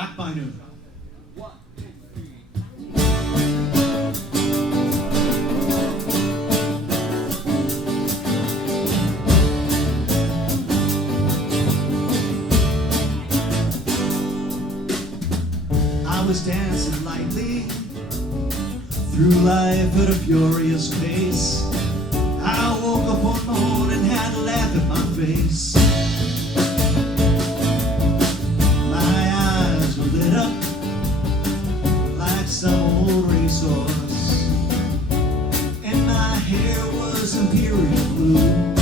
Back by Noon. I was dancing lightly through life at a furious pace. I woke up one morning, had a laugh at my face. My eyes were lit up like some old racehorse, and my hair was imperial blue.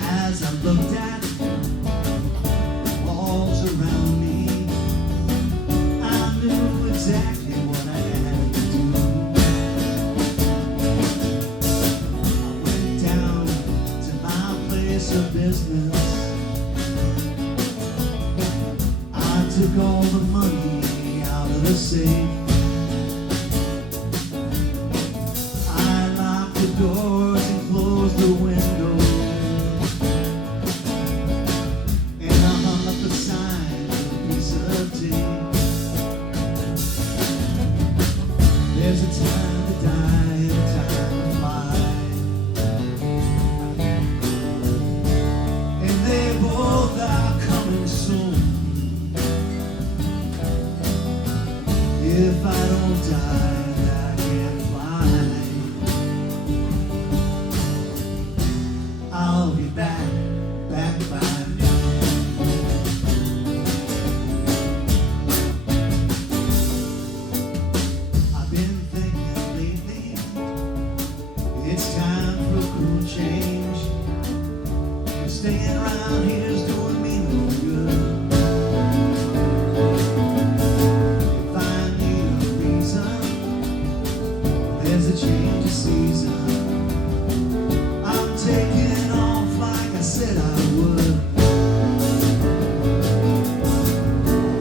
As I looked at walls around me, I knew exactly what I had to do. I went down to my place of business. I took all the money out of the safe. I locked the doors and closed the windows. There's a time to die and a time to fly, and they both are coming soon. If I don't die, I can't fly. I'll be back by noon. I've been thinking lately, it's time for a cool change. 'Cause staying around here's doing me no good. If I need a reason, there's a change of season. I'm taking off like I said I would.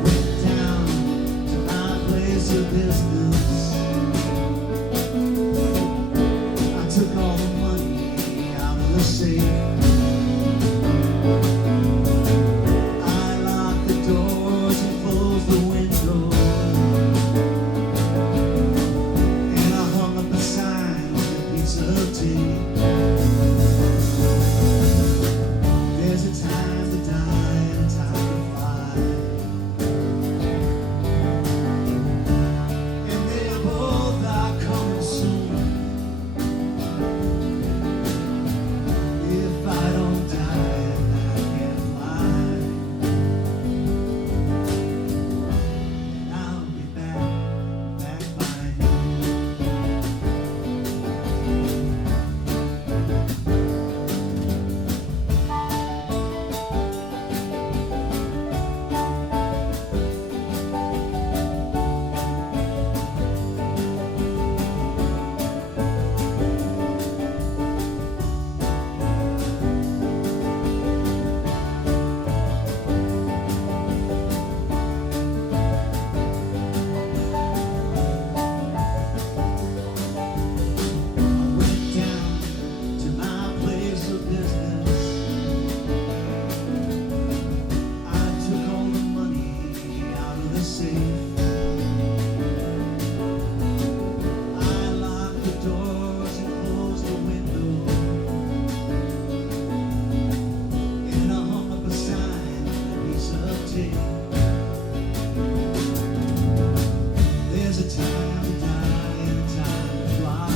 Went down to my place of business. I took all the money out of the safe. I locked the doors and closed the windows. And I hung up a sign with a piece of tape. There's a time to die and a time to fly, and they both are coming soon. If I don't die, I can't fly, and I'll be back by noon. I went down to my place of business. I took all the money out of the safe. I locked the doors and closed the window. And I hung up a sign with a piece of tape. There's a time to die and a time to fly,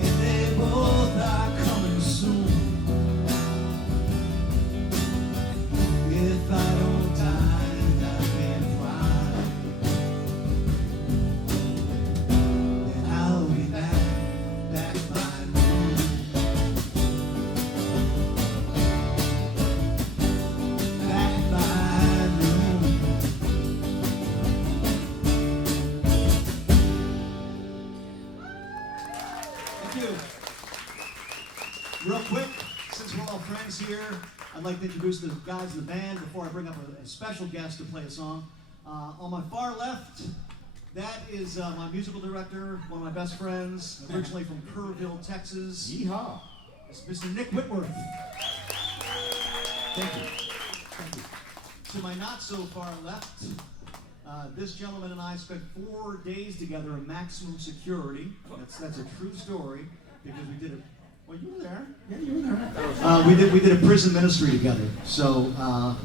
and they both are coming soon. If I don't die, I can't fly, then I'll be back by noon. Back by noon. Thank you. Real quick, since we're all friends here, I'd like to introduce the guys in the band before I bring up a special guest to play a song. On my far left, that is my musical director, one of my best friends, originally from Kerrville, Texas. Yeehaw. It's Mr. Nic Whitworth. Thank you. Thank you. To my not so far left, this gentleman and I spent 4 days together in maximum security. That's a true story because we did it. Well, you were there. Yeah, you were there. We did a prison ministry together. So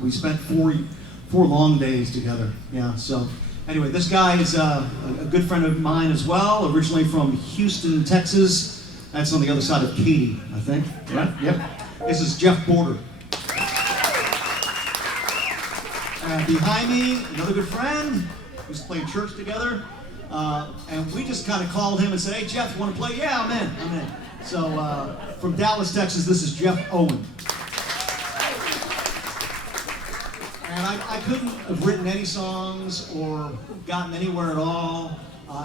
we spent four long days together. Yeah. So anyway, this guy is a good friend of mine as well. Originally from Houston, Texas. That's on the other side of Katy, I think. Right? Yep. This is Jeff Porter. Behind me, another good friend. We used to play in church together. And we just kind of called him and said, "Hey, Jeff, you want to play?" "Yeah, I'm in. So from Dallas, Texas, this is Jeff Owen. And I couldn't have written any songs or gotten anywhere at all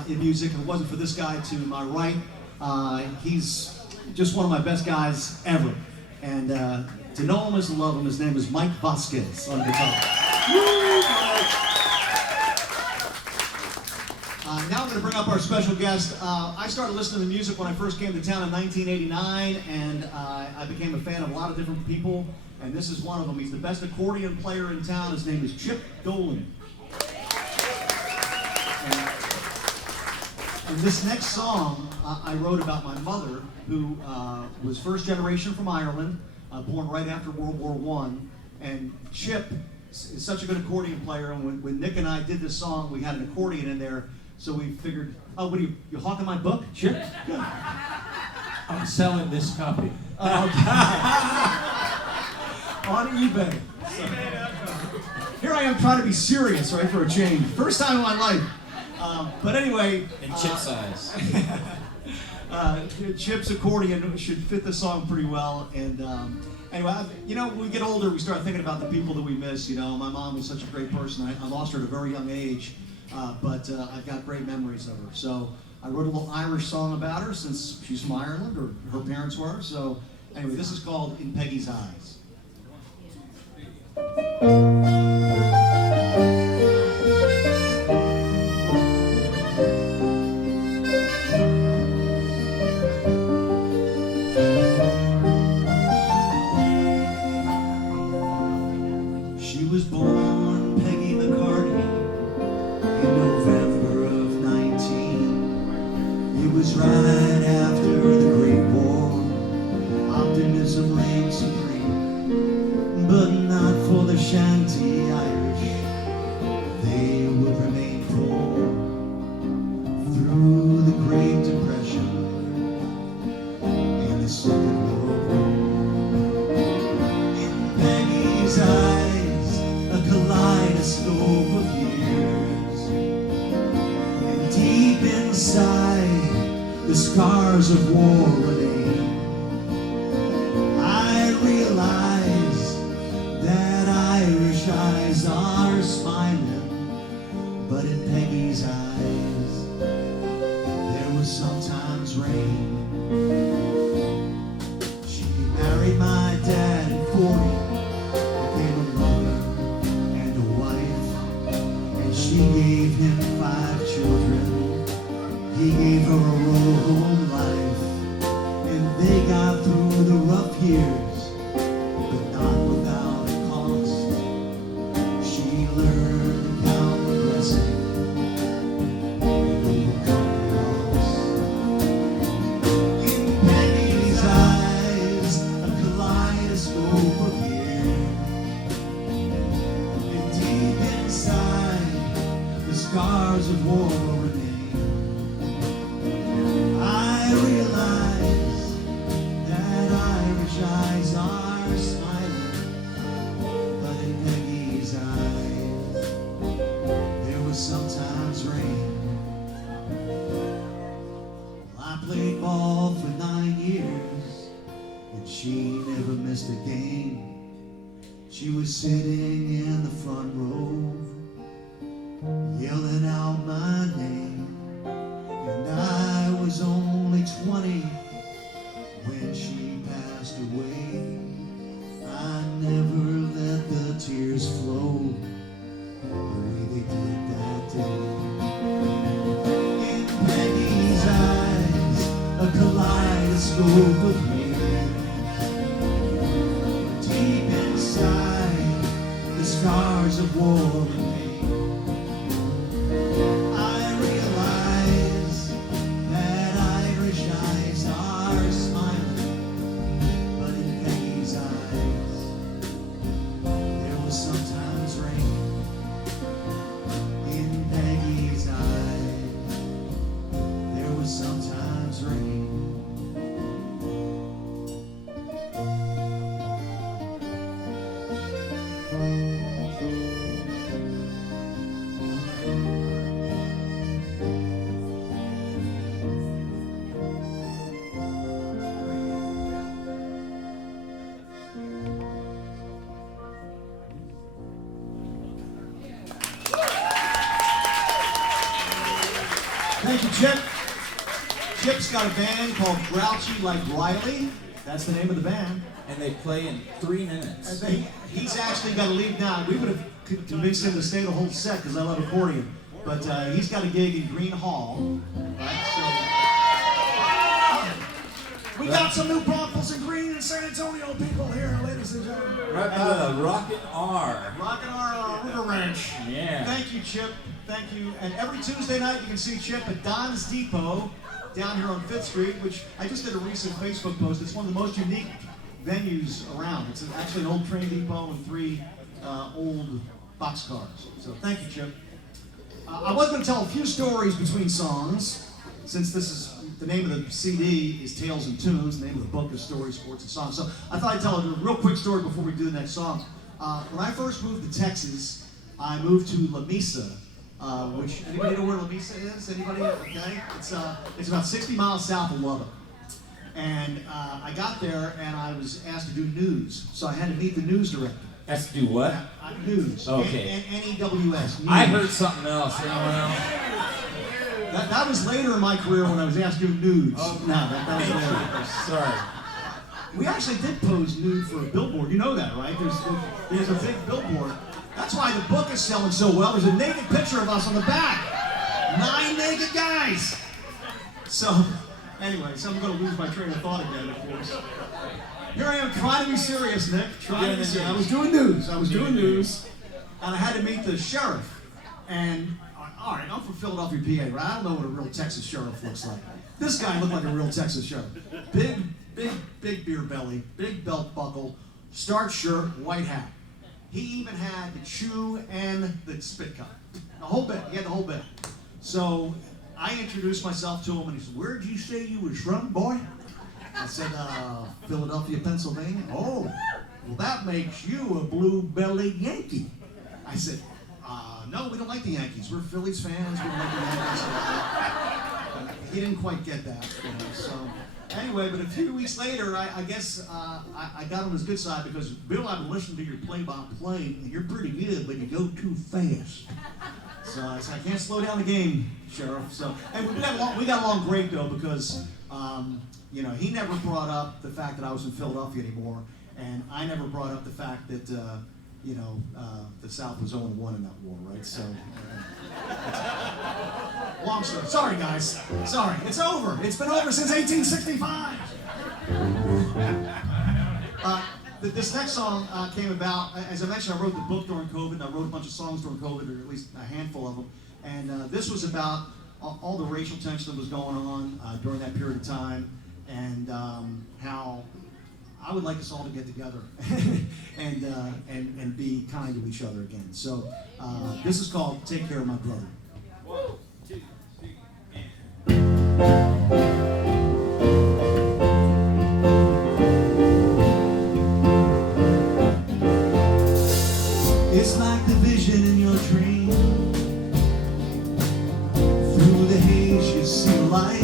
in music if it wasn't for this guy to my right. He's just one of my best guys ever. And to know him is to love him. His name is Mike Vasquez on guitar. Now I'm going to bring up our special guest. I started listening to music when I first came to town in 1989, and I became a fan of a lot of different people, and this is one of them. He's the best accordion player in town. His name is Chip Dolan. And this next song I wrote about my mother, who was first generation from Ireland, born right after World War I, and Chip is such a good accordion player, and when Nick and I did this song, we had an accordion in there. So we figured, oh, what are you hawking my book, Chip? Good. I'm selling this copy. On eBay. Here I am trying to be serious, right, for a change. First time in my life. But anyway. In Chip size. Chip's accordion should fit the song pretty well. And anyway, when we get older, we start thinking about the people that we miss. My mom was such a great person. I lost her at a very young age. But I've got great memories of her. So I wrote a little Irish song about her since she's from Ireland, or her parents were. So anyway, this is called In Peggy's Eyes. She was born Peggy McCartney in November of 19. It was right after the Great War. Optimism reigned supreme, but not for the shanty Irish. They would remain poor through the Great Depression and the Second World War. In Peggy's eyes, a kaleidoscope of years, and deep inside the scars of war remain. I realize that Irish eyes are smiling, but in Peggy's eyes there was sometimes rain. She married my dad at 40, became a mother and a wife, and she gave him 5 children. He gave her a rural life, and they got through the rough years, but not without a cost. She learned to count the blessing and overcome the loss. In Peggy's eyes, a kaleidoscope of years, and deep inside, the scars of war remain. I realize that Irish eyes are smiling, but in Peggy's eyes there was sometimes rain. Well, I played ball for 9 years, and she never missed a game. She was sitting in the front row, yelling out my name. And I was only 20 when she passed away. I never let the tears flow the way they did that day. In Peggy's eyes, a kaleidoscope of years, scars of war remain. I realize that Irish eyes are smiling, but in Peggy's eyes there was sometimes rain. In Peggy's eyes there was sometimes rain. Thank you, Chip. Chip's got a band called Grouchy Like Riley. That's the name of the band. And they play in 3 minutes. He's actually got to leave now. We would have convinced him to stay the whole set because I love accordion. But he's got a gig in Green Hall. Right? So, we got some new Broncos in Green and San Antonio people here, ladies and gentlemen. Right by the Rockin' R. Rockin' our River Ranch. Yeah. Thank you, Chip. Thank you. And every Tuesday night you can see Chip at Don's Depot down here on 5th Street, which I just did a recent Facebook post. It's one of the most unique venues around. It's actually an old train depot and 3 old boxcars. So thank you, Chip. I was going to tell a few stories between songs, since this is the name of the CD is Tales and Tunes. The name of the book is Stories, Sports, and Songs. So I thought I'd tell a real quick story before we do the next song. When I first moved to Texas, I moved to La Mesa, which, anybody know where La Mesa is? Anybody? Okay. It's about 60 miles south of Lubbock. And I got there and I was asked to do news. So I had to meet the news director. Has to do what? News. Okay. N-E-W-S. News. I heard something else. That was later in my career when I was asked to do nudes. Oh, no, that was later. Sorry. We actually did pose nude for a billboard. You know that, right? There's a big billboard. That's why the book is selling so well. There's a naked picture of us on the back. 9 naked guys. So, anyway, so I'm going to lose my train of thought again, of course. Here I am trying to be serious, Nick. Trying to be serious. I was doing news. And I had to meet the sheriff. And, all right, I'm from Philadelphia, PA, right? I don't know what a real Texas sheriff looks like. This guy looked like a real Texas sheriff. Big beer belly, big belt buckle, starched shirt, white hat. He even had the chew and the spit cup. The whole bit. He had the whole bit. So I introduced myself to him, and he said, "Where'd you say you was from, boy?" I said, "Philadelphia, Pennsylvania." "Oh, well, that makes you a blue-bellied Yankee." I said, "No, we don't like the Yankees. We're Phillies fans. We don't like the Yankees." He didn't quite get that, so. Anyway, but a few weeks later, I guess I got on his good side because, "Bill, I've been listening to your play-by-play, and you're pretty good, but you go too fast." So I said, "I can't slow down the game, Sheriff." So, and we got along great, though, because, he never brought up the fact that I was in Philadelphia anymore, and I never brought up the fact that, the South was 0-1 in that war, right? So, long story. Sorry, guys. Sorry. It's over. It's been over since 1865. This next song came about, as I mentioned, I wrote the book during COVID, and I wrote a bunch of songs during COVID, or at least a handful of them. And this was about all the racial tension that was going on during that period of time, and how I would like us all to get together and be kind to each other again. So this is called "Take Care of My Brother." 1, 2, 3, and... It's like the vision in your dream. Through the haze you see light.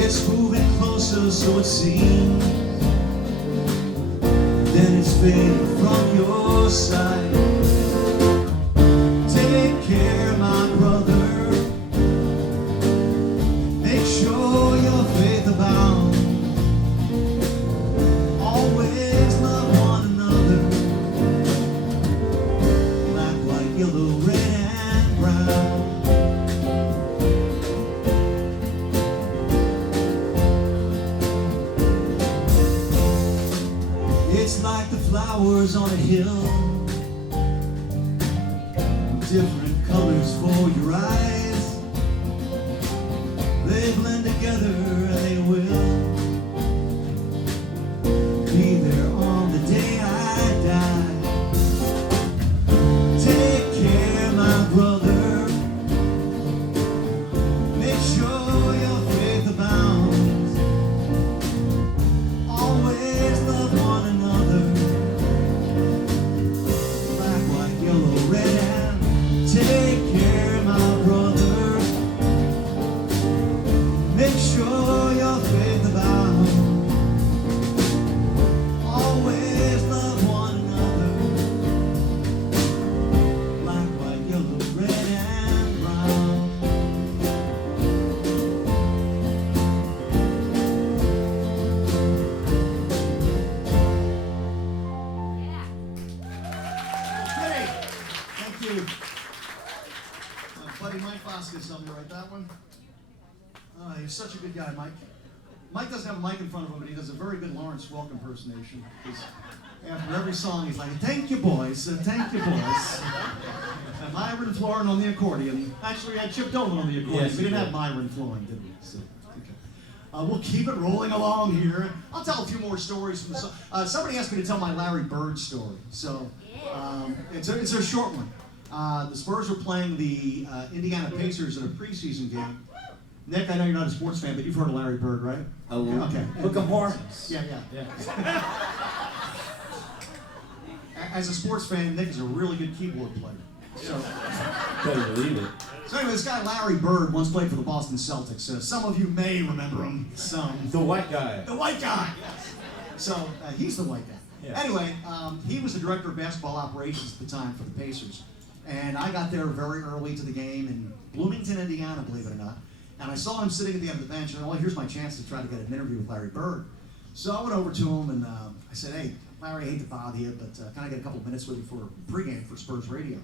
It's moving closer, so it seems. Then it's fading from your sight. Take care, my brother. Make sure your faith abounds. Always love one another. Black, white, yellow, red, and brown. It's like the flowers on a hill, different colors for your eyes. They blend together and they will be there on the day I die. Take care, my brother. Make sure your faith abounds. Always love one another. Black, white, yellow, red, and take care, my brother. Make sure your faith abounds. Always love one another. Black, white, yellow, red, and brown. Okay, thank you. Buddy Mike Vasquez helped me write that one. He's such a good guy, Mike. Mike doesn't have a mic in front of him, but he does a very good Lawrence Welk impersonation. After every song, he's like, "Thank you, boys. Thank you, boys." And Myron Florin on the accordion. Actually, we had Chip Dolan on the accordion. Yes, we didn't we have did. Myron Florin, did we? So, okay. We'll keep it rolling along here. I'll tell a few more stories from the song. Somebody asked me to tell my Larry Bird story, so it's a short one. The Spurs were playing the Indiana Pacers in a preseason game. Nick, I know you're not a sports fan, but you've heard of Larry Bird, right? Oh, Okay. Hook 'em horns. Yeah. Yeah. As a sports fan, Nick is a really good keyboard player. So Better believe it. anyway, this guy Larry Bird once played for the Boston Celtics. Some of you may remember him. Some. The white guy. The white guy. So he's the white guy. Yeah. Anyway, he was the director of basketball operations at the time for the Pacers. And I got there very early to the game in Bloomington, Indiana, believe it or not. And I saw him sitting at the end of the bench, and well, here's my chance to try to get an interview with Larry Bird. So I went over to him, and I said, "Hey, Larry, I hate to bother you, but can I get a couple minutes with you for a pregame for Spurs Radio?"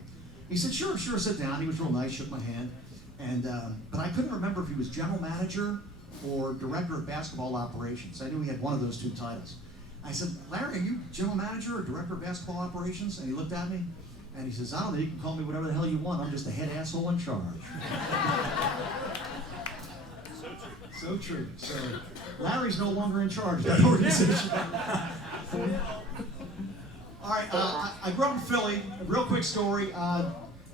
He said, "Sure, sit down." He was real nice, shook my hand. And but I couldn't remember if he was general manager or director of basketball operations. I knew he had one of those two titles. I said, "Larry, are you general manager or director of basketball operations?" And he looked at me, and he says, "I don't know, you can call me whatever the hell you want. I'm just a head asshole in charge." So true. So Larry's no longer in charge of that organization. All right, I grew up in Philly. A real quick story.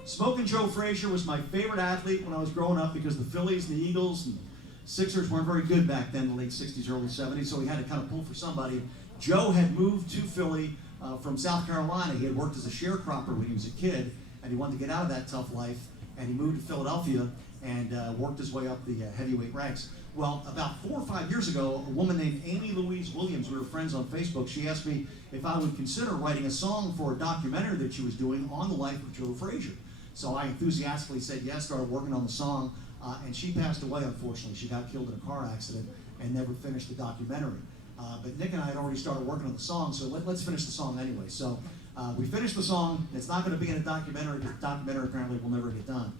Smoking Joe Frazier was my favorite athlete when I was growing up because the Phillies and the Eagles and Sixers weren't very good back then in the late 60s, early 70s, so we had to kind of pull for somebody. Joe had moved to Philly from South Carolina. He had worked as a sharecropper when he was a kid, and he wanted to get out of that tough life, and he moved to Philadelphia and worked his way up the heavyweight ranks. Well, about 4 or 5 years ago, a woman named Amy Louise Williams, we were friends on Facebook, she asked me if I would consider writing a song for a documentary that she was doing on the life of Joe Frazier. So I enthusiastically said yes, started working on the song, and she passed away, unfortunately. She got killed in a car accident and never finished the documentary. But Nick and I had already started working on the song, so let's finish the song anyway. So we finished the song. It's not going to be in a documentary, because the documentary apparently will never get done.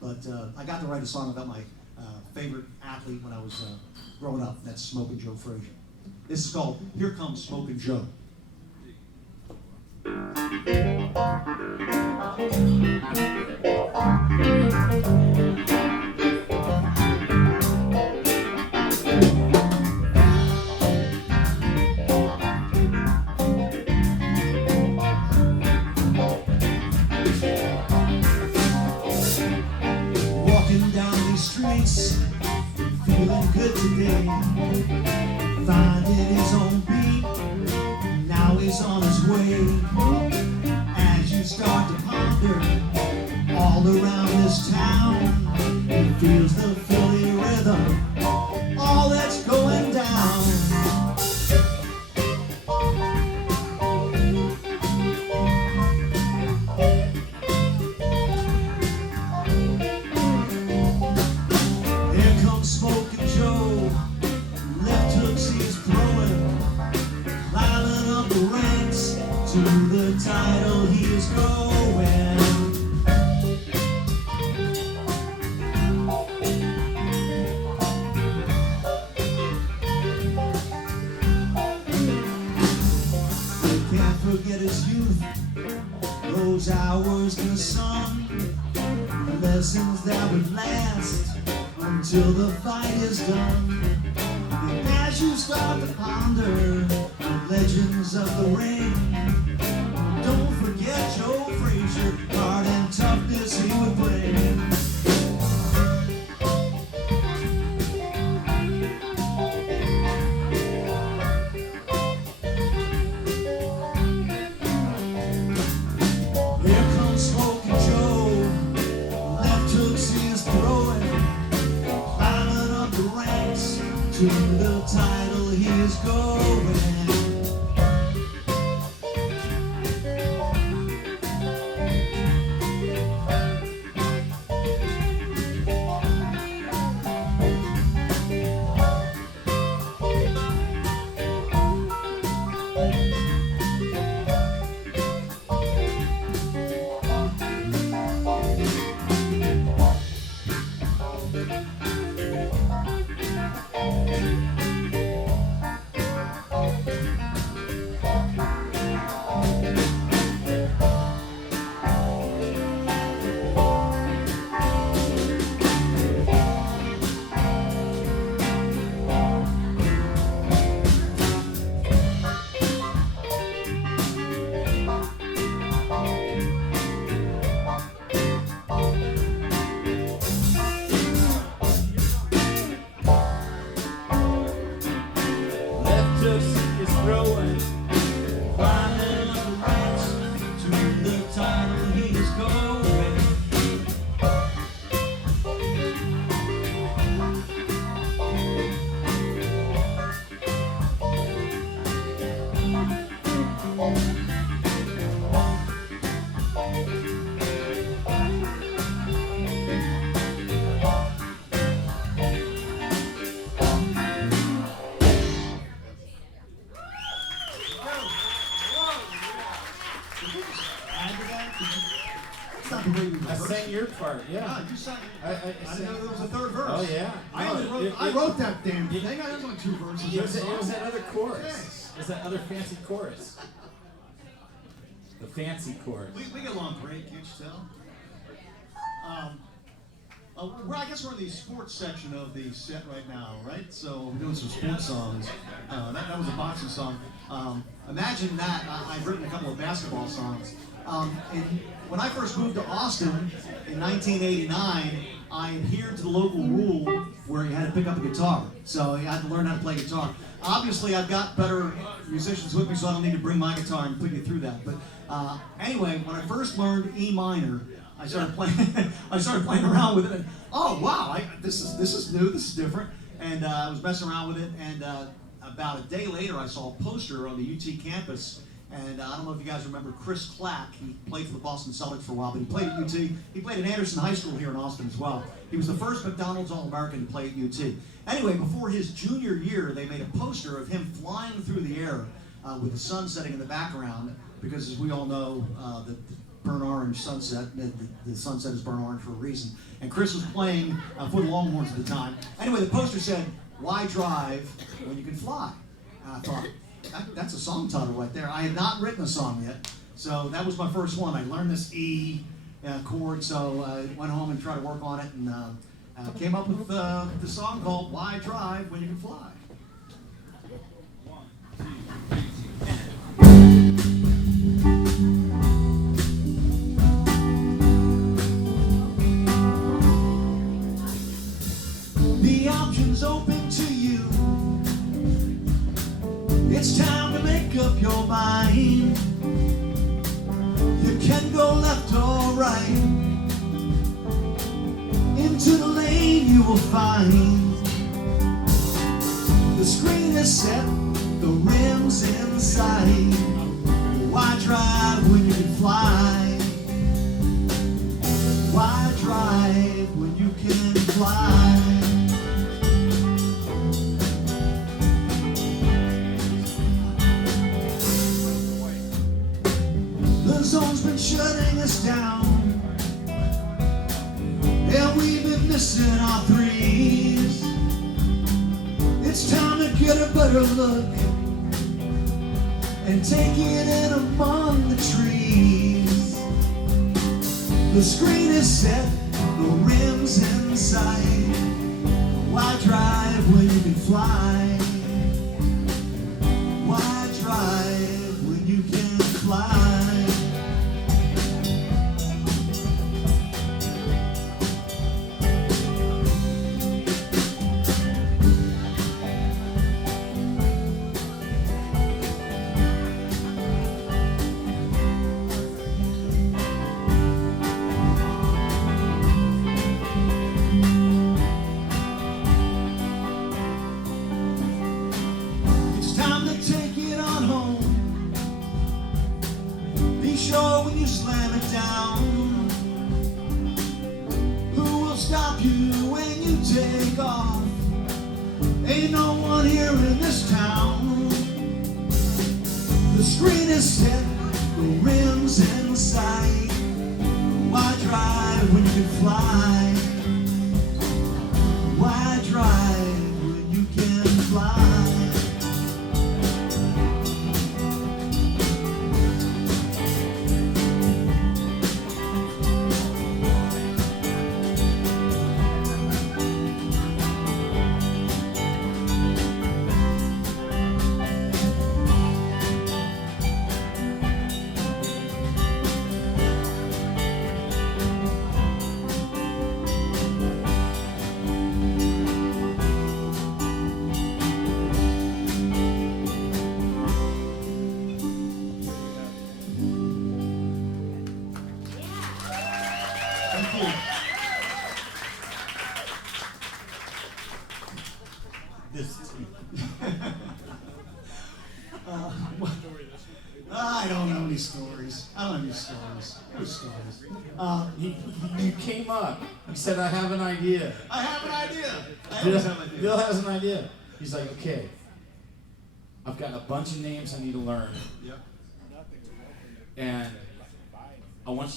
But I got to write a song about my favorite athlete when I was growing up. That's Smoking Joe Frazier. This is called Here Comes Smoking Joe. Walking down these streets, feeling good today, finding his own beat, now he's on his way. As you start to ponder, all around this town, he feels the Philly rhythm, all that's going down. Here comes Smoking Joe, left hooks he's throwing, climbing up the ranks to the title he is going. this youth, those hours in the sun, lessons that would last until the fight is done. And as you start to ponder the legends of the ring, don't forget Joe Frazier, heart and toughness he would bring. To the title he is going. I sang your part, yeah. Ah, you sang. I I didn't know there was a third verse. Oh, yeah. I wrote that damn thing. I was only 2 verses. It was that other chorus. Yes. It was that other fancy chorus. The fancy chorus. We get along great, can't you tell? I guess we're in the sports section of the set right now, right? So we're doing some sports songs. That was a boxing song. Imagine that. I've written a couple of basketball songs. When I first moved to Austin in 1989, I adhered to the local rule where you had to pick up a guitar. So you had to learn how to play guitar. Obviously, I've got better musicians with me, so I don't need to bring my guitar and put you through that. But anyway, when I first learned E minor, I started playing. I started playing around with it, and oh wow, this is new, this is different. And I was messing around with it, and about a day later, I saw a poster on the UT campus. And I don't know if you guys remember Chris Clack. He played for the Boston Celtics for a while, but he played at UT. He played at Anderson High School here in Austin as well. He was the first McDonald's All-American to play at UT. Anyway, before his junior year, they made a poster of him flying through the air with the sun setting in the background, because as we all know, the burnt orange sunset, the sunset is burnt orange for a reason. And Chris was playing for the Longhorns at the time. Anyway, the poster said, "Why drive when you can fly?" And I thought, that's a song title right there. I had not written a song yet, so that was my first one. I learned this E chord, so I went home and tried to work on it, and came up with the song called "Why Drive When You Can Fly." 1, 2, 3, 2, and The option's open to you. It's time to make up your mind. You can go left or right. Into the lane you will find. The screen is set, the rims in sight. Why drive when you can fly? Why drive when you can fly? The zone's been shutting us down, and we've been missing our threes. It's time to get a better look and take it in among the trees. The screen is set, the rims in sight. Why drive when you can fly? Why drive when you can fly? It's time to take it on home. Be sure when you slam it down. Who will stop you when you take off? Ain't no one here in this town. The screen is set, the rims in sight. Why drive when you can fly? Why drive when you can fly? Thank you. This too. I don't know any stories. I don't have any stories. No stories. You came up. He said, I have an idea. I have an idea. I Bill, always have ideas. Bill has an idea. He's like, okay, I've got a bunch of names I need to learn, Yep. and I want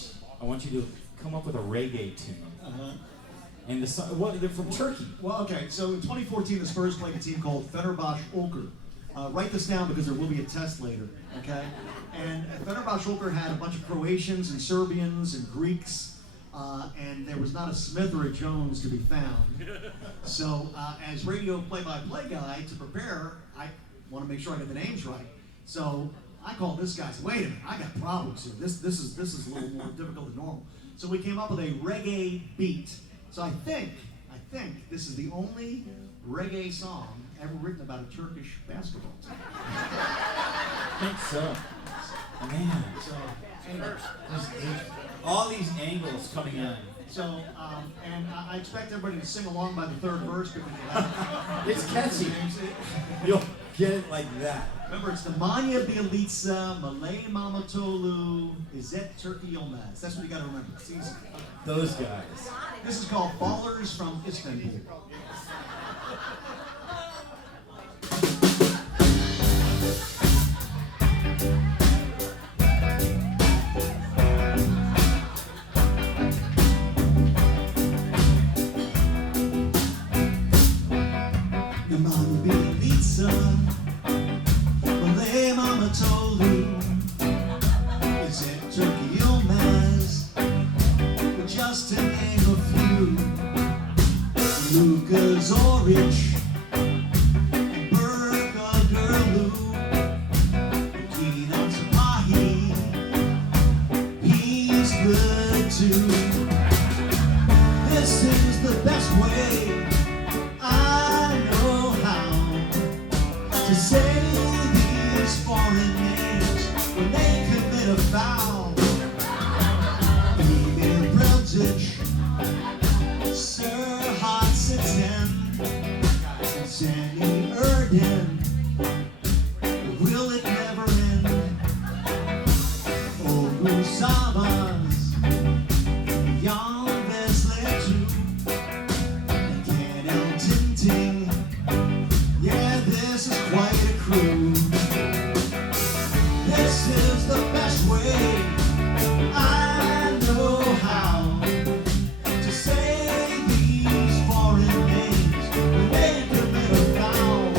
you to come up with a reggae tune. Uh-huh. And the song, what? They're from Turkey. Well, okay, so in 2014, the Spurs played a team called Fenerbahce Olker. Write this down because there will be a test later, okay? And Fenerbahce Olker had a bunch of Croatians and Serbians and Greeks, and there was not a Smith or a Jones to be found. So as radio play-by-play guy, to prepare, I want to make sure I get the names right. So I called this guy, said, wait a minute, I got problems here. This is a little more difficult than normal. So we came up with a reggae beat. So I think this is the only reggae song ever written about a Turkish basketball team. I think so. Man, So, anyway, there's all these angles coming in. so and I expect everybody to sing along by the third verse because you'll have It's catchy. You'll get it like that. remember, it's the Manya Bialica, Malay Mamatolu, Izet Turkey Yilmaz. That's what you got to remember. It's easy. Those guys. This is called Ballers from Istanbul. The Manya Bialica, Malay Mamatolu, Izet Turkey Yilmaz. Just to name a few, Luka Zoric and Berka Gurlu, Kenan Sapahi, he's good too. This is the best way I know how to say these foreign names when they commit a foul. Sir Hodson, Sandy Erden, will it never end? Ogu Savas, Jan Vesletu, and Ken Elton Ting. Yeah, this is quite a crew. This is the best way I know how to say these foreign names when they commit a foul.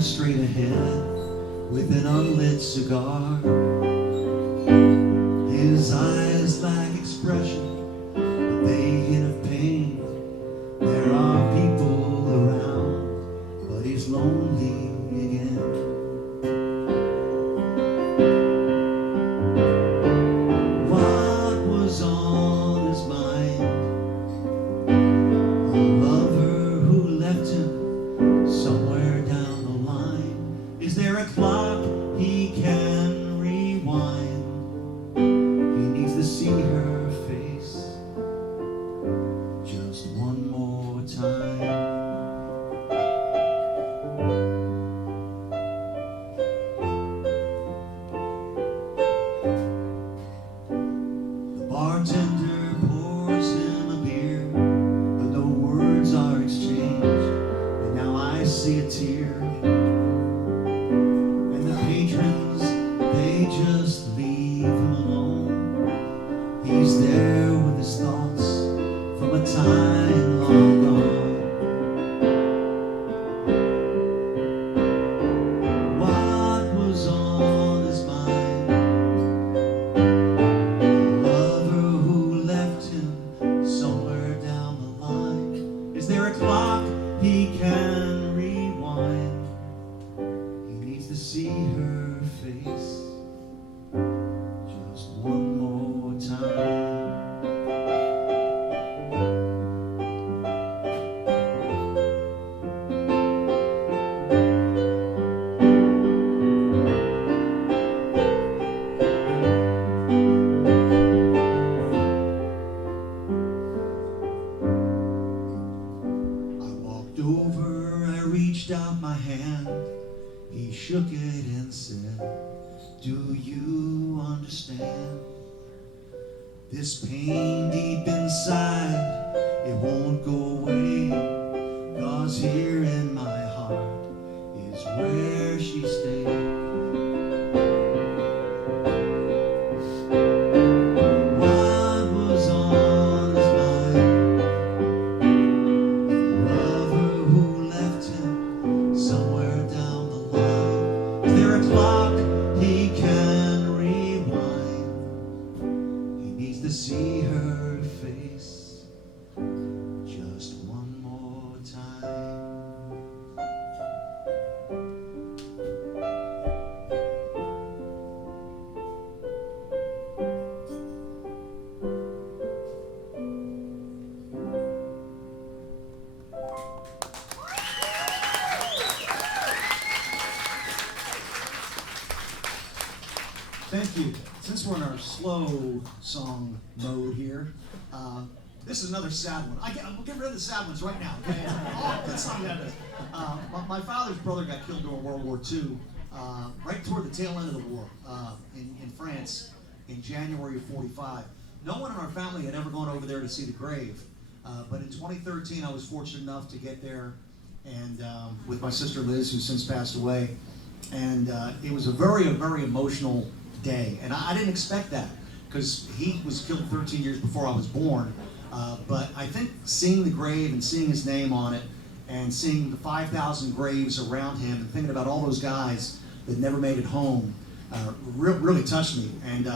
stares straight ahead with an unlit cigar. His eyes lack expression, but they hint of pain. There are people around, but he's lonely again. What was on his mind? A lover who left him somewhere down the line. Is there a clock he can rewind? He needs to see her face just one more time. The bartender pours him a beer, but no words are exchanged. And now I see a tear. And the patrons, they just leave him alone. He's there with his thoughts from a time long gone. What was on his mind? A lover who left him somewhere down the line. Is there a clock he can rewind? He needs to see her face just one more time. I walked over, I reached out my hand. He shook it and said, do you understand? This pain deep inside, it won't go away. 'Cause here in my heart is where she stayed. What was on his mind? A lover who left him somewhere down the line. Is there a clock he can rewind? He needs to see her face just one more time. Thank you. Since we're in our slow song mode here, this is another sad one. We'll get rid of the sad ones right now. Okay? Oh, good song that is. My father's brother got killed during World War II, right toward the tail end of the war in France in January of '45. No one in our family had ever gone over there to see the grave, but in 2013 I was fortunate enough to get there, and with my sister Liz, who's since passed away, and it was a very emotional day, and I didn't expect that because he was killed 13 years before I was born. But I think seeing the grave and seeing his name on it, and seeing the 5,000 graves around him, and thinking about all those guys that never made it home, really touched me. And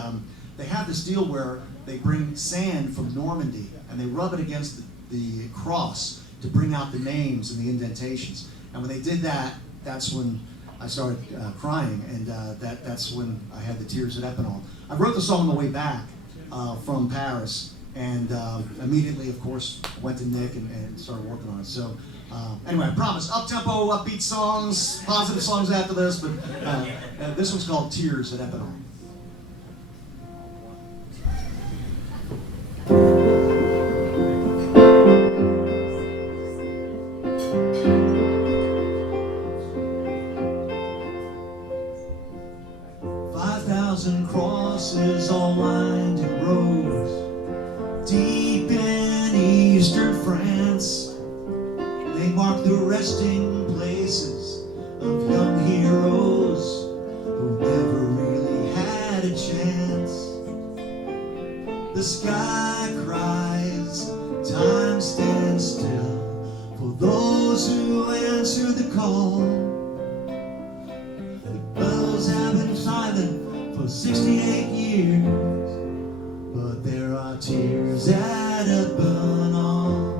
they have this deal where they bring sand from Normandy and they rub it against the cross to bring out the names and the indentations. And when they did that, that's when I started crying, and that's when I had the tears at Epinal. I wrote the song on the way back from Paris, and immediately, of course, went to Nick and started working on it. So anyway, I promise, up-tempo, upbeat songs, positive songs after this, but this one's called Tears at Epinal. 5,000 crosses all winding roads, deep in eastern France. They mark the resting places of young heroes who never really had a chance. The sky cries, time stands still for those who answer the call. for 68 years, but there are tears that have been on.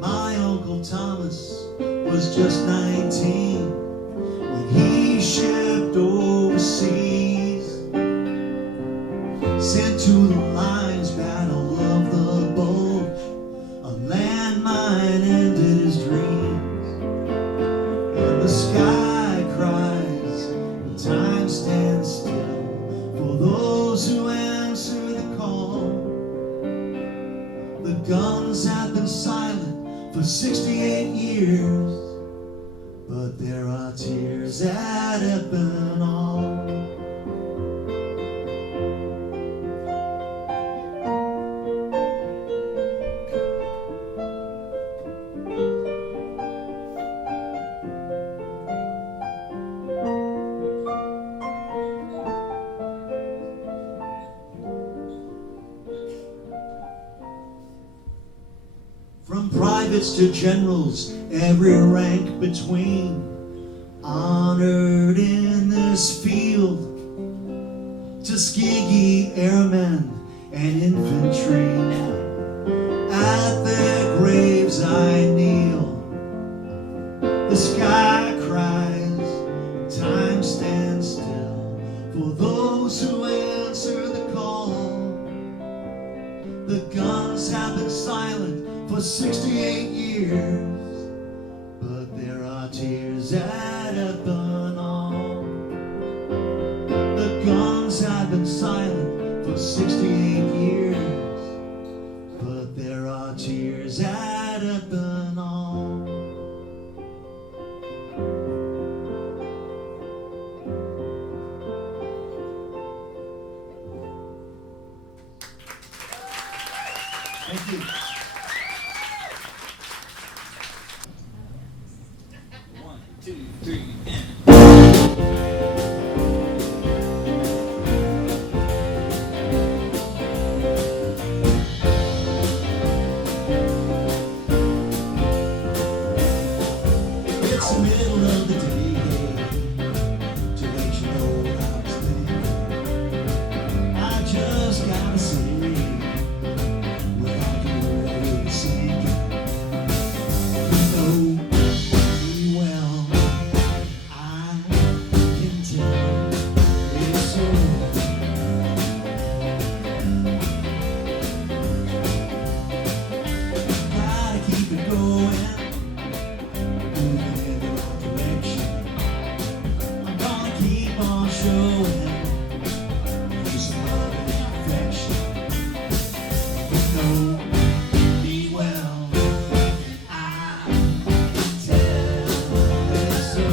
My Uncle Thomas was just 19 when he shipped overseas, sent to the lines, battle of the Bulge, a landmine ended his dreams, and the sky cries and time stands still for those who answer the call. The guns have been silent for 68 years, but there are tears that have been on. From privates to generals, every rank between, honored in this field, Tuskegee airmen and infantry, at their graves I kneel. The sky cries, time stands still for those who answer the call. The guns have been silent for 68 years, but there are tears that have been on. The guns have been silent for 68 years, but there are tears that have been on. Thank you. 1, 2, 3, and. It's the middle of the day to let you know how it's been. I just gotta say, without you ready to sing, you know me well. I can tell it's so. Gotta keep it going. Moving in the right direction. I'm gonna keep on showing you some love and affection. You know me well. I can tell it's so.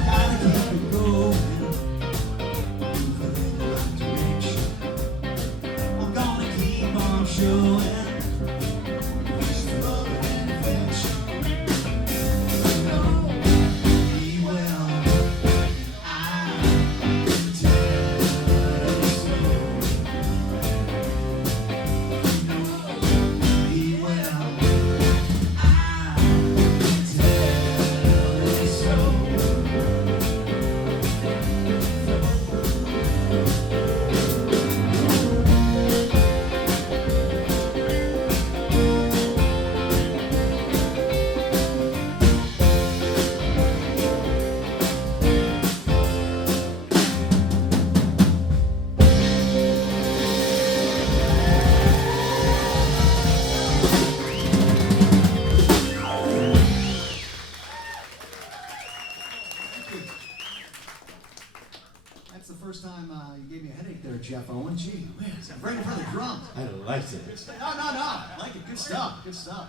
Gotta keep it going, moving in the right direction. I'm gonna keep on showing you some love and affection. You know me well. I can tell it's so. You know me well. I can tell it's so. That's the first time you gave me a headache there, Jeff Owen. Gee whiz, I'm right in front of the drums. I liked it. No. I like it. Good stuff.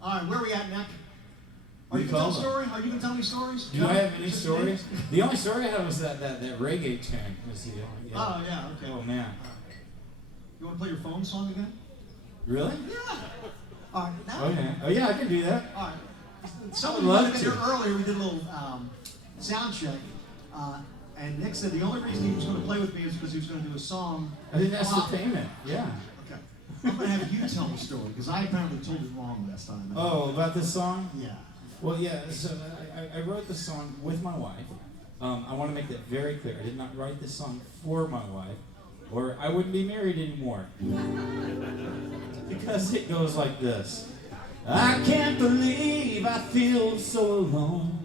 All right, where are we at, Nic? Are you We gonna tell a call story? Are you gonna tell me stories? Do I have any stories? The only story I had was that reggae tune. Was the only, yeah. Oh yeah, okay. Oh man. You want to play your phone song again? Really? Yeah. All right. Now. Okay. Oh yeah, I can do that. All right. I Someone would love was here to. earlier. We did a little sound check, and Nick said the only reason he was going to play with me is because he was going to do a song. I didn't ask the payment. Yeah. Okay. I'm going to have you tell the story because I apparently told it wrong last time. Oh, about this song? Yeah. Well, yeah. So I wrote the song with my wife. I want to make that very clear. I did not write this song for my wife, or I wouldn't be married anymore. Because it goes like this. I can't believe I feel so alone.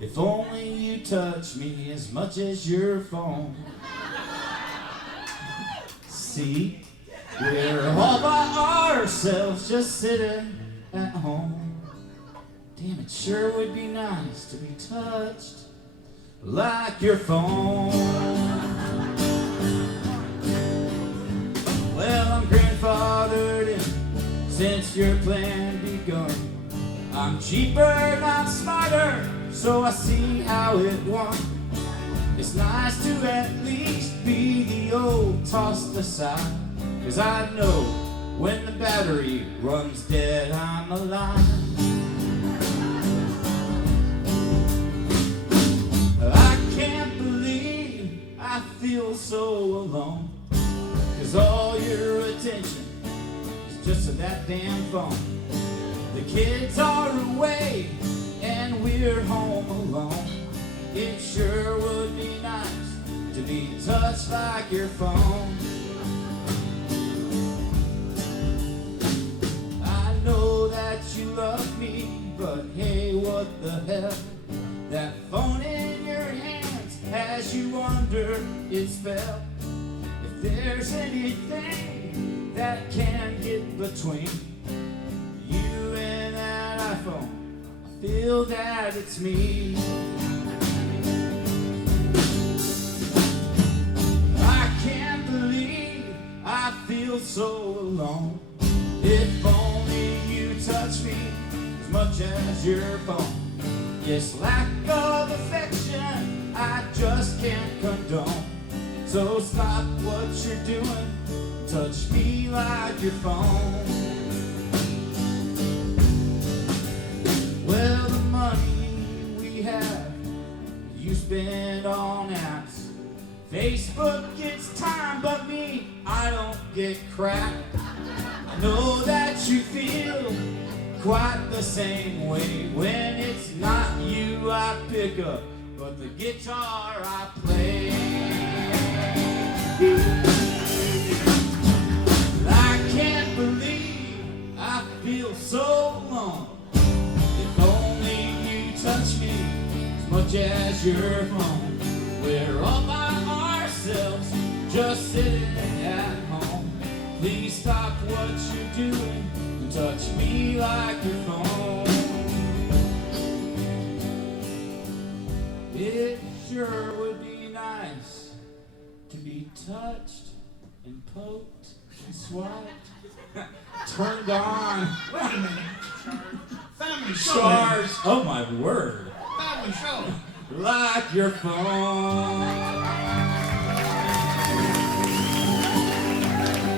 If only you touch me as much as your phone. See, we're all by ourselves, just sitting at home. Damn, it sure would be nice to be touched like your phone. Well, I'm grandfathered in since your plan begun. I'm cheaper, not smarter, so I see how it won. It's nice to at least be the old tossed aside, 'cause I know when the battery runs dead, I'm alive. I can't believe I feel so alone, 'cause all your attention is just to that damn phone. The kids are away and we're home alone. It sure would be nice to be touched like your phone. I know that you love me, but hey, what the hell? That phone in your hands has you under its spell. If there's anything that can get between you and that iPhone, I feel that it's me. I can't believe I feel so alone. If only you touch me as much as your phone. Yes, lack of affection I just can't condone. So stop what you're doing, touch me like your phone. Well, the money we have, you spend on apps. Facebook gets time, but me, I don't get crap. I know that you feel quite the same way when it's not you I pick up, but the guitar I play. I can't believe I feel so alone. If only you touch me as much as your phone. We're all by ourselves, just sitting at home. Please stop what you're doing and touch me like your phone. It sure would be nice to be touched and poked and swiped, turned on. Wait a minute. Family show. Stars. Oh my word. Family show. Like your phone.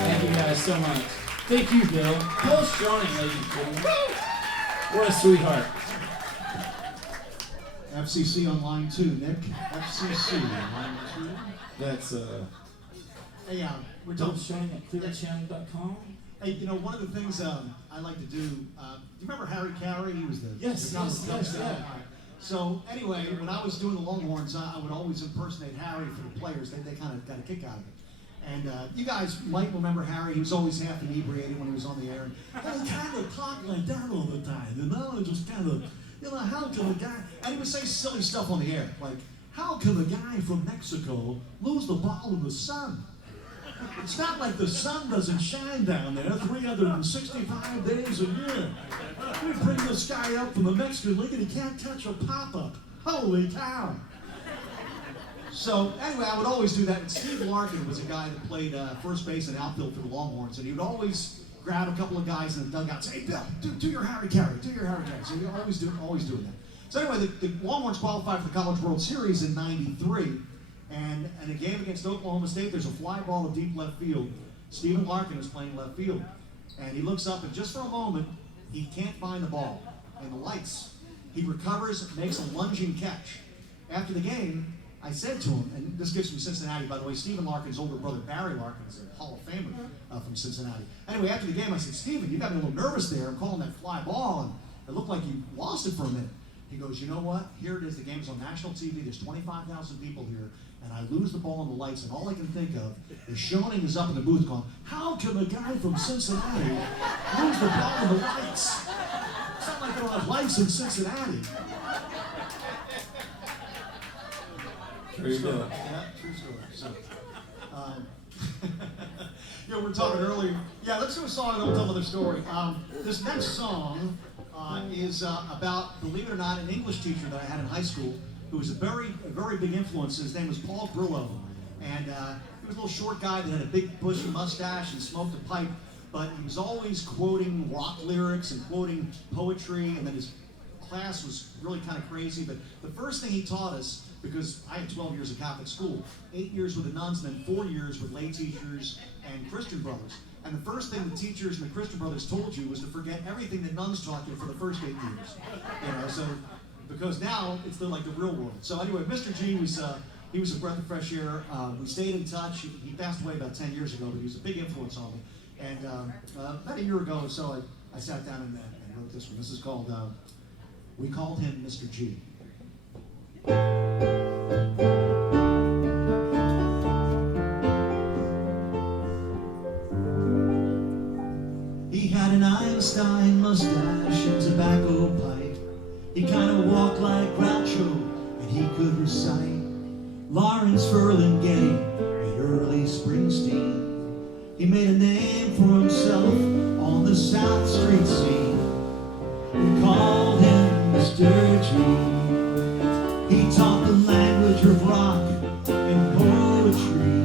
Thank you guys so much. Thank you, Bill. Bill Schoening, ladies and gentlemen. What a sweetheart. FCC on line 2, Nick. FCC on line 2. That's Hey, we're Bill talking. Schoening at clearchannel.com. Hey, you know, one of the things I like to do. Do you remember Harry Carey? He was the Yes, the yes, guy. yes, yeah. All right. So anyway, when I was doing the Longhorns, I would always impersonate Harry for the players. They kind of got a kick out of it. And you guys might remember Harry. He was always half inebriated when he was on the air. And he kind of talked like that all the time. You know, just kind of, you know, how can a guy? And he would say silly stuff on the air, like, how can a guy from Mexico lose the ball in the sun? It's not like the sun doesn't shine down there 365 days a year. We bring this guy up from the Mexican League and he can't catch a pop-up. Holy cow. So anyway, I would always do that. And Steve Larkin was a guy that played first base and outfield for the Longhorns, and he would always grab a couple of guys in the dugout and say, hey, Bill, do your Harry Carey, do your Harry Carey. So you're always doing that. So anyway, the Longhorns qualified for the College World Series in '93, and in a game against Oklahoma State, there's a fly ball to deep left field. Stephen Larkin is playing left field, and he looks up, and just for a moment, he can't find the ball in the lights. He recovers, makes a lunging catch. After the game, I said to him, and this gets from Cincinnati, by the way, Stephen Larkin's older brother, Barry Larkin, is a Hall of Famer from Cincinnati. Anyway, after the game, I said, Stephen, you got me a little nervous there. I'm calling that fly ball, and it looked like you lost it for a minute. He goes, you know what? Here it is. The game's on national TV. There's 25,000 people here, and I lose the ball in the lights, and all I can think of is Schoening is up in the booth going, how can a guy from Cincinnati lose the ball in the lights? It's not like they don't have lights in Cincinnati. True story. Yeah, true story. So, we were talking earlier. Yeah, let's do a song and then we'll tell another story. This next song is about, believe it or not, an English teacher that I had in high school who was a very big influence. His name was Paul Grillo. And he was a little short guy that had a big bushy mustache and smoked a pipe, but he was always quoting rock lyrics and quoting poetry, and then his class was really kind of crazy. But the first thing he taught us, because I had 12 years of Catholic school, 8 years with the nuns, and then 4 years with lay teachers and Christian brothers. And the first thing the teachers and the Christian brothers told you was to forget everything the nuns taught you for the first 8 years. So because now it's like the real world. So anyway, Mr. G was he was a breath of fresh air. We stayed in touch. He passed away about 10 years ago, but he was a big influence on me. And about a year ago or so, I sat down and wrote this one. This is called We Called Him Mr. G. He had an Einstein mustache and tobacco pipe. He kind of walked like Groucho, and he could recite Lawrence Ferlinghetti and early Springsteen. He made a name for himself on the South Street scene. We called him Mr. G. He taught the language of rock and poetry.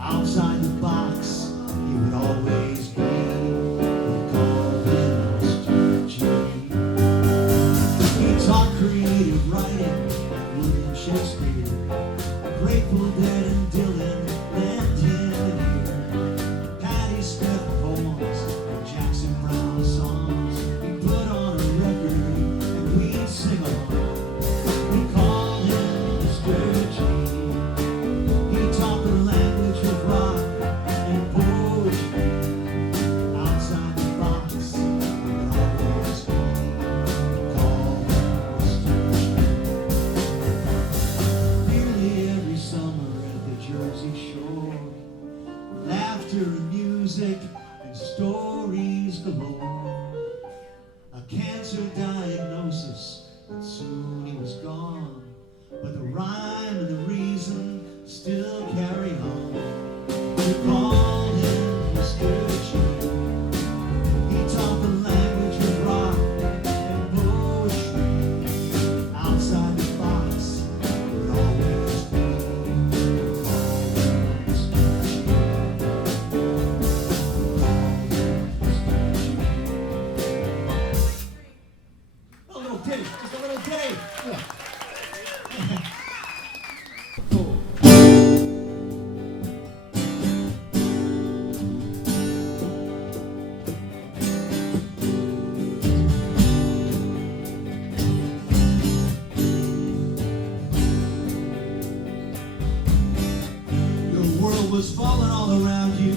Outside the box, he would always be. We called him Mr. G. He taught creative writing like William Shakespeare. Grateful Dead and Dylan lent him an ear. Patti Smith poems and Jackson Browne songs. He put on a record and we'd sing along. Music and stories galore. A cancer diagnosis, and soon he was gone. But the rhyme and the reason still carry on. We called him Mr. G. He taught the language of rock and poetry. Outside the box, would always be. We called him Mr. G. Just a little ditty. Yeah. Your world was falling all around you.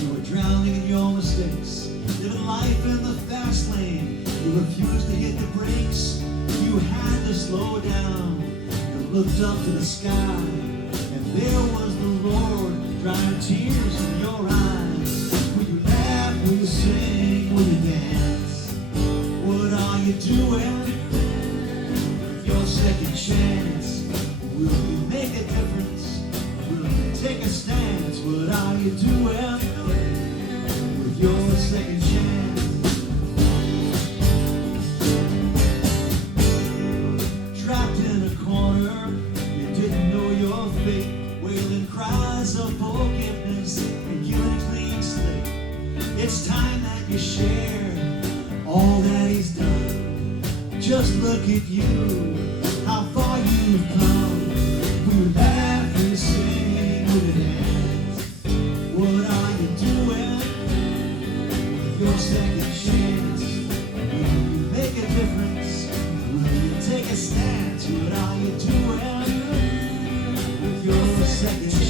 You were drowning in your mistakes. Living life in the fast lane. You refused to hit the brakes. You had to slow down. You looked up to the sky, and there was the Lord drying tears in your eyes. Will you laugh? Will you sing? Will you dance? What are you doing with your second chance? Will you make a difference? Will you take a stance? What are you doing with your second chance? Trapped in a corner, you didn't know your fate, wailing cries of forgiveness and killing a clean slate. It's time you share all that he's done. Just look at you, how far you've come. We would laugh and sing, we would dance. What are you doing with your second chance? Will you make a difference? Will you take a stance? What are you doing with your second chance?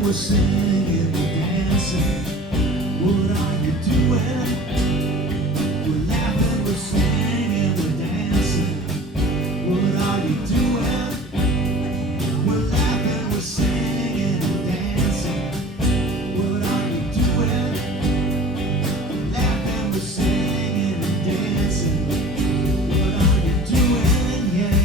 We're singing, we're dancing. What are you doing? We're laughing, we're singing, we're dancing. What are you doing? We're laughing, we're singing, we're dancing. What are you doing? We're laughing, we're singing, we're dancing. What are you doing? Yeah.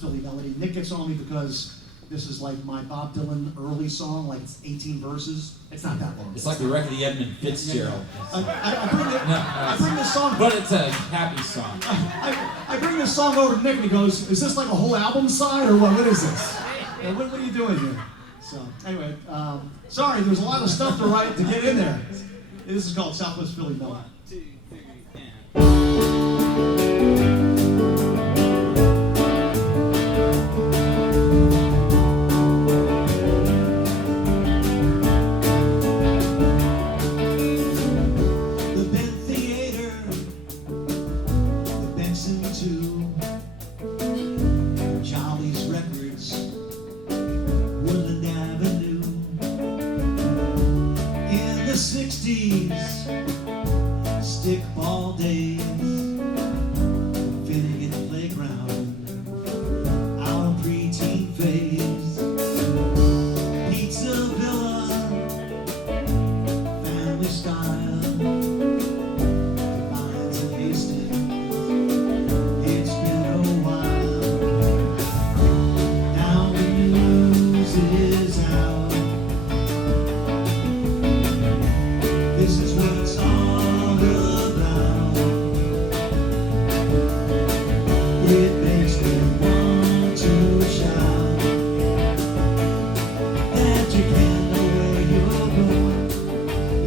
Philly melody. Nick gets on me because this is like my Bob Dylan early song, like it's 18 verses. It's not that long. It's like the record of the Edmund Fitzgerald. I bring this song. But it's a happy song. I bring this song over to Nick and he goes, "Is this like a whole album side or what? What is this? What are you doing here?" So anyway, sorry, there's a lot of stuff to write to get in there. This is called Southwest Philly Melody. 1, 2, 3, and... Stickball days, Finnegan playground, our preteen phase, pizza villa, family style, Vines and Hastings, it's been a while, now the news is out, this is what it's all about. It makes me want to shout that you can't know where you're going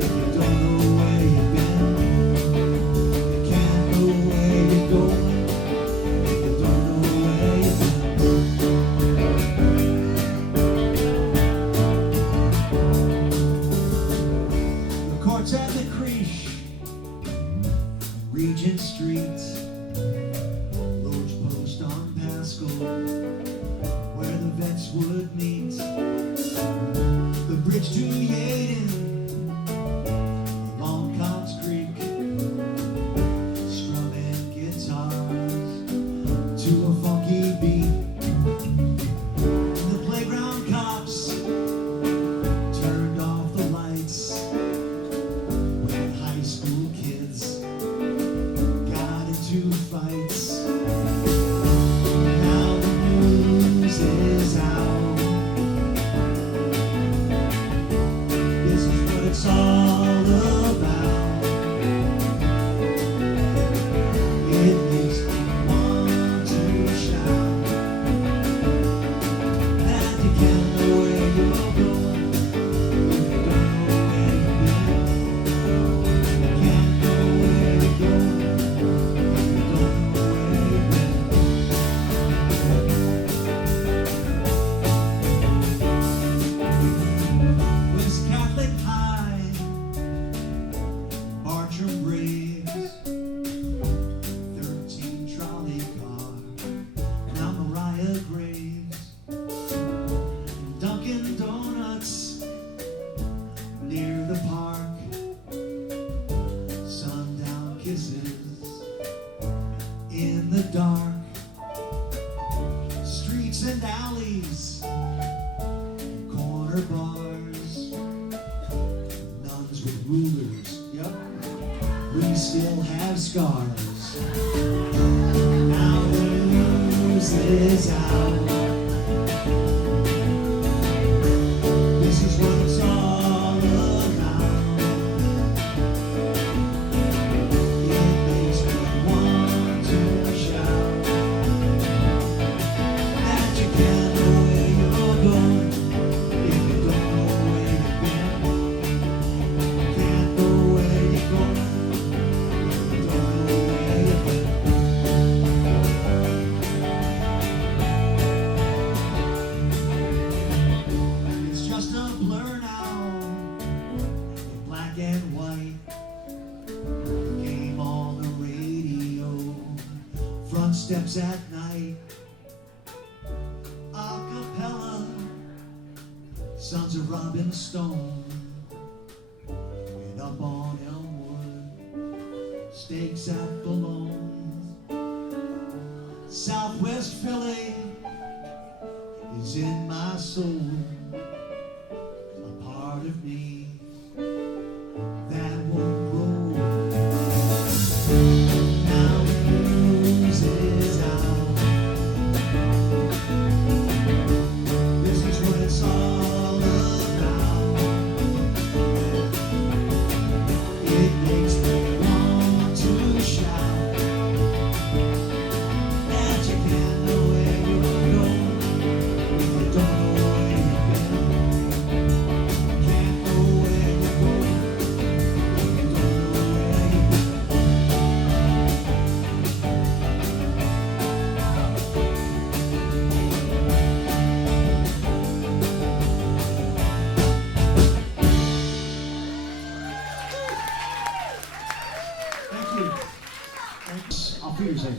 if you don't know where you've been. You can't know where you're going if you don't know where you've been. The court's at the Creche, Regent Street, Loge Post on Pascal, where the vets would meet. The bridge to Yaden, along Cobb's Creek, strumming guitars to a funky beat. The playground cops turned off the lights when high school kids got into fights. Now the news is out. This we still have scars. Now the news is out. This is what it's all about. It makes me want to shout that you can't know where you're going if you don't know where you've been. Can't know where you're going if you don't know where you've been. It's just a blur now, black and white. Game on the radio, front steps at night. Acapella, sons of Robin Stone. And up on Elmwood, stakes at Boulogne. Southwest Philly is in my soul, a part of me that won't grow. Now the news is out. This is what it's all about. It makes me want to shout that you can't know where you're going if you don't know where you've been. Can't know where you're going if you don't know where you've been. Thank you. Thanks. Auf Wiedersehen.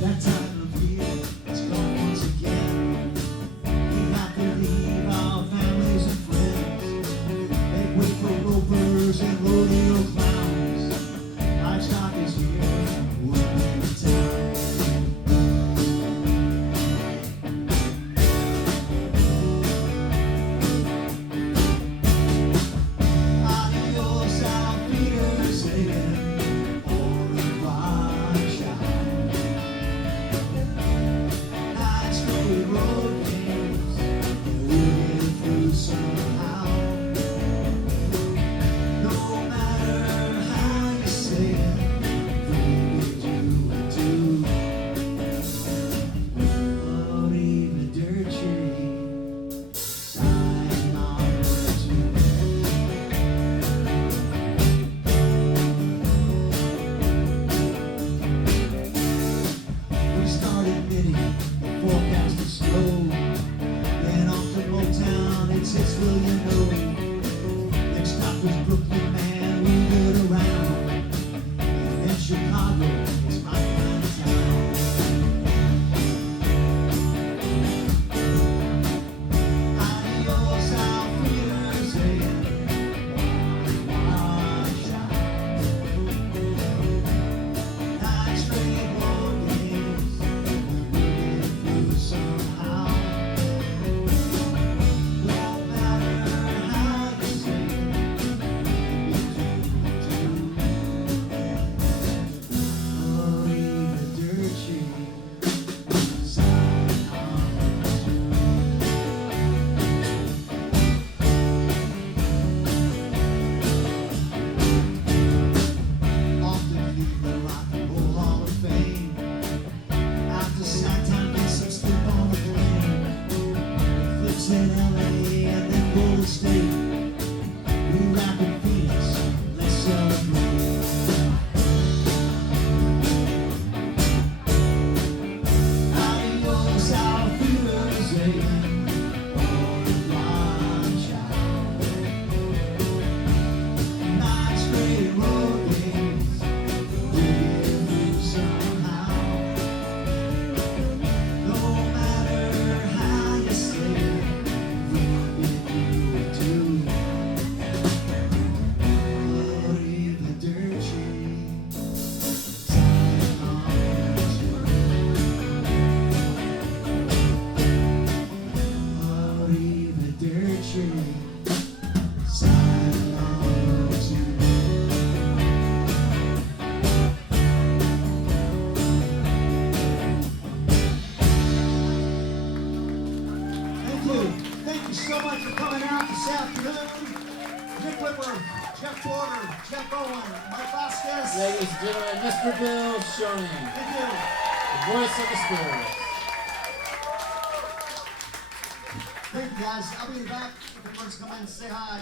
That time of year has come once again. We have to leave our families and friends. Make way for ropers and rodeo clowns. Livestock is here, we're in town. so much for coming out this afternoon. Nic Whitworth, Jeff Owen, Jeff Owen, Mike Vasquez. Ladies and gentlemen, Mr. Bill Schoening, Thank you. the voice of the Spurs. Thank you, guys. I'll be back if the first come in and say hi.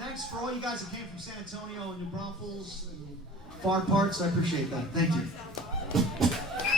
Thanks for all you guys that came from San Antonio and New Braunfels and far parts. I appreciate that. Thank you.